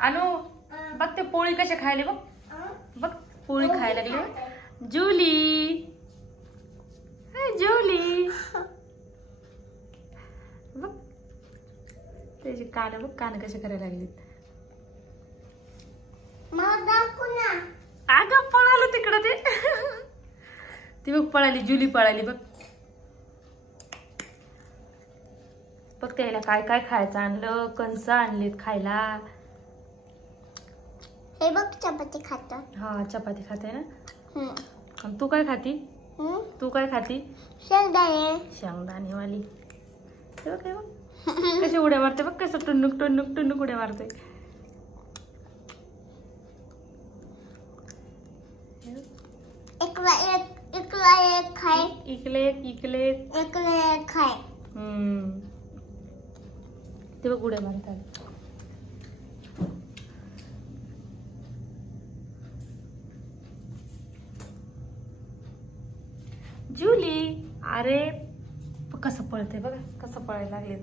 अनु बघ ते पोळी कशा खायले बघ बघ पोळी खायला लागली जुली जुली बघ त्याचे कान बघ कान कसे करायला लागलेत अगं पळालं तिकडं ते ती बघ पळाली जुली पळाली बघ बघ त्याला काय काय खायचं आणलं कंस आणलीत खायला हे बघ चपाती खाता हा चपाती खाते ना आणि तू काय खाती तू काय खाती शेंगदाणे शेंगदाणे वाली ते बघ कशी उड्या मारते बघ कसं टुन्नुक टुन्नुक टुन्नुक उड्या मारते इकला एक खाय इकले इकले इकला एक खाय ते बघ उड्या मारतात जुली अरे कसं पळते बघा कसं पळायला लागले